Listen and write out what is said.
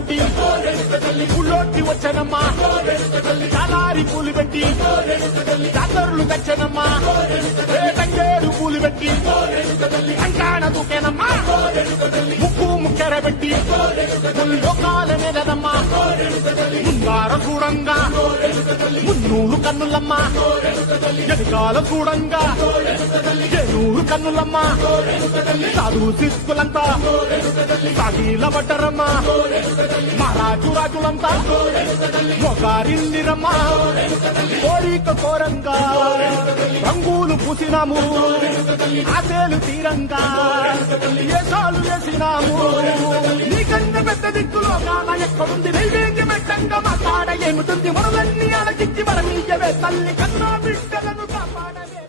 కట్టి పుల్లొట్టి వచ్చనమ్మా చాలారి పూలు పెట్టి జాతరులు తెచ్చనమ్మా తంగేరు పూలు పెట్టి కంకాణ దూకేనమ్మా ముక్కు ముక్కెర పెట్టి లోకాల మీదనమ్మా ముంగార చూడంగా మున్నూరు కన్నులమ్మా ఎనకాల చూడంగా ఏనూరు కన్నులమ్మా సాధు సిక్కులంతా సాగిల పడ్డరమ్మా మహారాజు రాజులంతా మొగారిల్లిరమ్మా కోరిక కోరంగా రంగులు పూసినాము ఆశలు తీరంగా ఏసాలు వేసినాము నీకన్నా పెద్ద దిక్కులో కాన ఎక్కడుంది నైవేద్యం పెట్టంగా మాట్లాడ ఏమిటుంది మనలన్నీ అలకిచ్చి మన నీయవే తల్లి కన్నా బిడ్డలను కాపాడవే.